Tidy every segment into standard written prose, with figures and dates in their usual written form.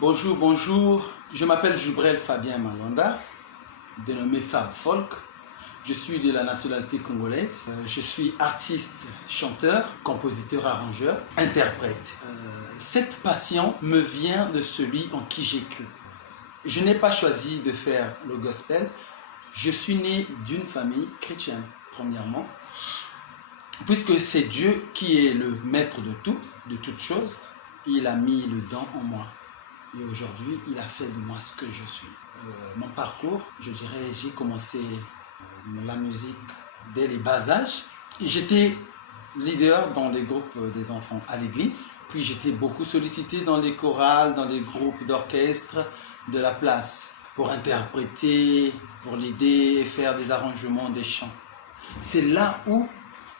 Bonjour, bonjour. Je m'appelle Jubrel Fabien Malonda, dénommé Fab Folk. Je suis de la nationalité congolaise. Je suis artiste, chanteur, compositeur, arrangeur, interprète. Cette passion me vient de celui en qui j'ai cru. Je n'ai pas choisi de faire le gospel. Je suis né d'une famille chrétienne, premièrement, puisque c'est Dieu qui est le maître de tout, de toutes choses. Il a mis le don en moi. Et aujourd'hui, il a fait de moi ce que je suis. Mon parcours, je dirais, j'ai commencé la musique dès les bas âges. J'étais leader dans des groupes des enfants à l'église. Puis j'étais beaucoup sollicité dans les chorales, dans les groupes d'orchestre de la place pour interpréter, pour l'aider et faire des arrangements des chants. C'est là où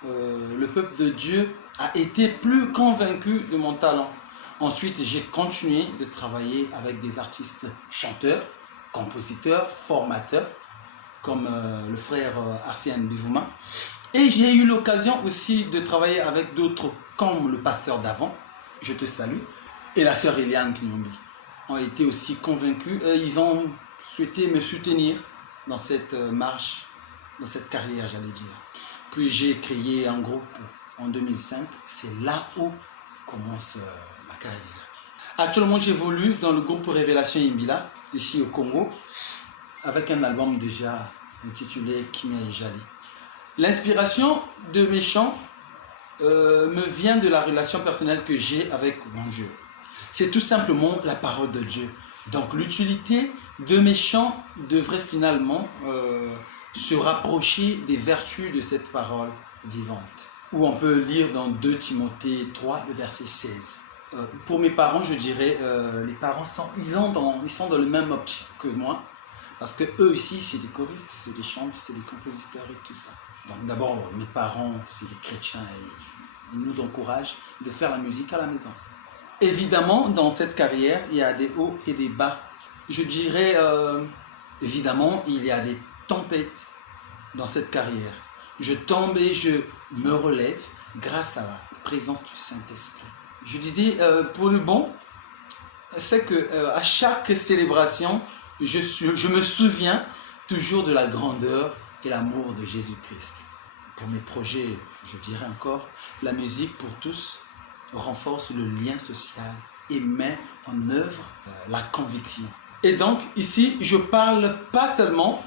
le peuple de Dieu a été plus convaincu de mon talent. Ensuite, j'ai continué de travailler avec des artistes chanteurs, compositeurs, formateurs, comme le frère Arsène Bivouma. Et j'ai eu l'occasion aussi de travailler avec d'autres, comme le pasteur d'avant, je te salue, et la sœur Eliane Kinyombi. Ont été aussi convaincus et ils ont souhaité me soutenir dans cette marche, dans cette carrière, j'allais dire. Puis j'ai créé un groupe en 2005. C'est là où commence ma carrière. Actuellement, j'évolue dans le groupe Révélation Imbila, ici au Congo, avec un album déjà intitulé Kimia Ejali. L'inspiration de mes chants me vient de la relation personnelle que j'ai avec mon Dieu. C'est tout simplement la parole de Dieu. Donc l'utilité de mes chants devrait finalement se rapprocher des vertus de cette parole vivante. Où on peut lire dans 2 Timothée 3, le verset 16. Pour mes parents, je dirais, les parents ils sont dans le même optique que moi. Parce que eux ici, c'est des choristes, c'est des chanteurs, c'est des compositeurs et tout ça. Donc d'abord, mes parents, c'est des chrétiens et ils nous encouragent de faire la musique à la maison. Évidemment, dans cette carrière, il y a des hauts et des bas. Je dirais, évidemment, il y a des tempêtes dans cette carrière. Je tombe et je me relève grâce à la présence du Saint-Esprit. Je disais, pour le bon, c'est qu'à chaque célébration, je me souviens toujours de la grandeur et l'amour de Jésus-Christ. Pour mes projets, je dirais encore, la musique pour tous renforce le lien social et met en œuvre la conviction. Et donc, ici, je parle pas seulement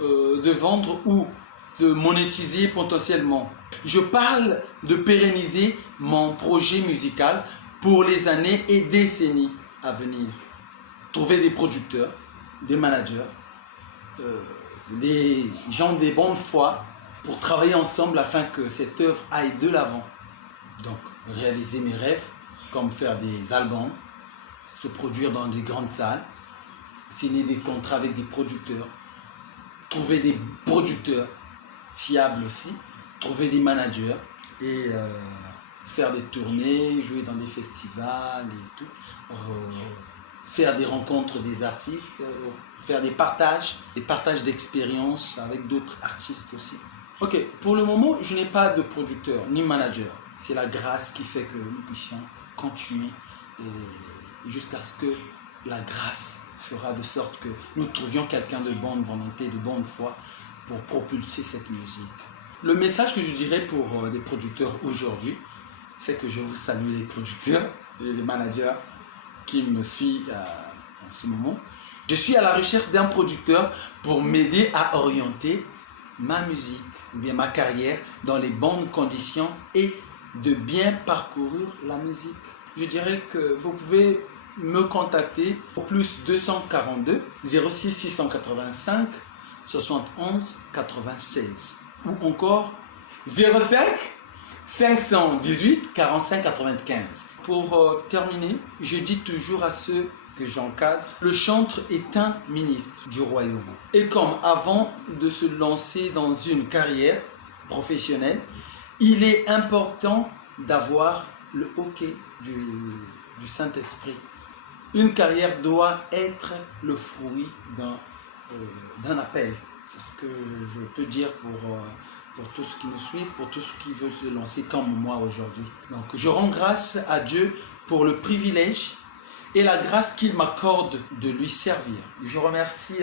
de vendre ou de monétiser potentiellement. Je parle de pérenniser mon projet musical pour les années et décennies à venir. Trouver des producteurs, des managers, des gens de bonne foi pour travailler ensemble afin que cette œuvre aille de l'avant. Donc, réaliser mes rêves, comme faire des albums, se produire dans des grandes salles, signer des contrats avec des producteurs, trouver des producteurs fiables aussi, trouver des managers et faire des tournées, jouer dans des festivals et tout, faire des rencontres des artistes, faire des partages d'expériences avec d'autres artistes aussi. Ok, pour le moment, je n'ai pas de producteur ni manager. C'est la grâce qui fait que nous puissions continuer jusqu'à ce que la grâce fera de sorte que nous trouvions quelqu'un de bonne volonté, de bonne foi pour propulser cette musique. Le message que je dirais pour des producteurs aujourd'hui, c'est que je vous salue les producteurs et les managers qui me suivent en ce moment. Je suis à la recherche d'un producteur pour m'aider à orienter ma musique, ou bien ma carrière dans les bonnes conditions et de bien parcourir la musique. Je dirais que vous pouvez me contacter au plus 242 06 685 71 96 ou encore 05 518 45 95. Pour terminer, je dis toujours à ceux que j'encadre, le chantre est un ministre du royaume. Et comme avant de se lancer dans une carrière professionnelle, il est important d'avoir le hockey du Saint-Esprit. Une carrière doit être le fruit d'un appel. C'est ce que je peux dire pour tous ceux qui nous suivent, pour tous ceux qui veulent se lancer comme moi aujourd'hui. Donc je rends grâce à Dieu pour le privilège et la grâce qu'il m'accorde de lui servir. Je remercie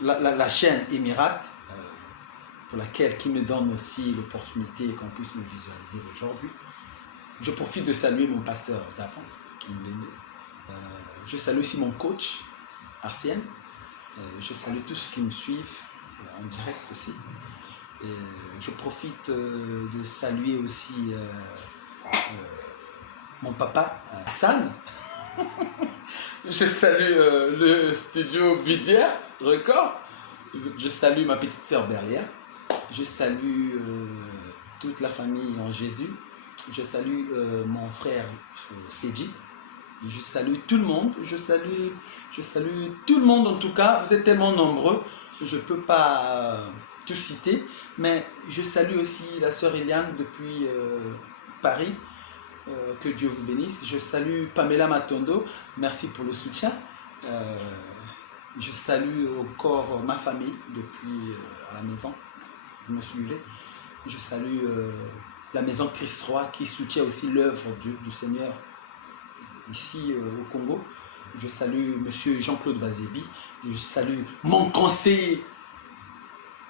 la chaîne Émirate pour laquelle qui me donne aussi l'opportunité qu'on puisse me visualiser aujourd'hui. Je profite de saluer mon pasteur d'avant, qui me bénit. Je salue aussi mon coach, Arsène. Je salue tous ceux qui me suivent en direct aussi. Je profite de saluer aussi mon papa, Hassan. Je salue le studio Bidière Record. Je salue ma petite sœur Berlière. Je salue toute la famille en Jésus. Je salue mon frère Seji. Je salue tout le monde. Je salue tout le monde en tout cas. Vous êtes tellement nombreux. Je ne peux pas tout citer. Mais je salue aussi la sœur Eliane depuis Paris. Que Dieu vous bénisse. Je salue Pamela Matondo. Merci pour le soutien. Je salue encore ma famille depuis à la maison. Vous me suivez. Je salue la maison Christ Roi qui soutient aussi l'œuvre du Seigneur ici au Congo. Je salue monsieur Jean-Claude Bazébi. Je salue mon conseiller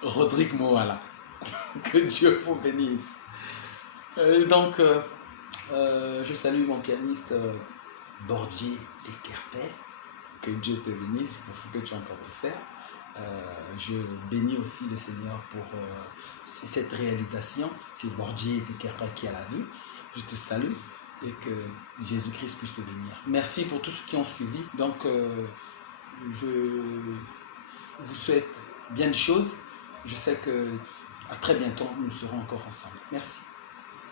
Rodrigue Moala. Que Dieu vous bénisse. Donc, je salue mon pianiste Bordier Deskerpet. Que Dieu te bénisse pour ce que tu es en train de faire. Je bénis aussi le Seigneur pour cette réalisation. C'est Bordier Deskerpet qui a la vue. Je te salue et que Jésus-Christ puisse te bénir. Merci pour tous ceux qui ont suivi. Donc, je vous souhaite bien de choses. Je sais que à très bientôt, nous serons encore ensemble. Merci.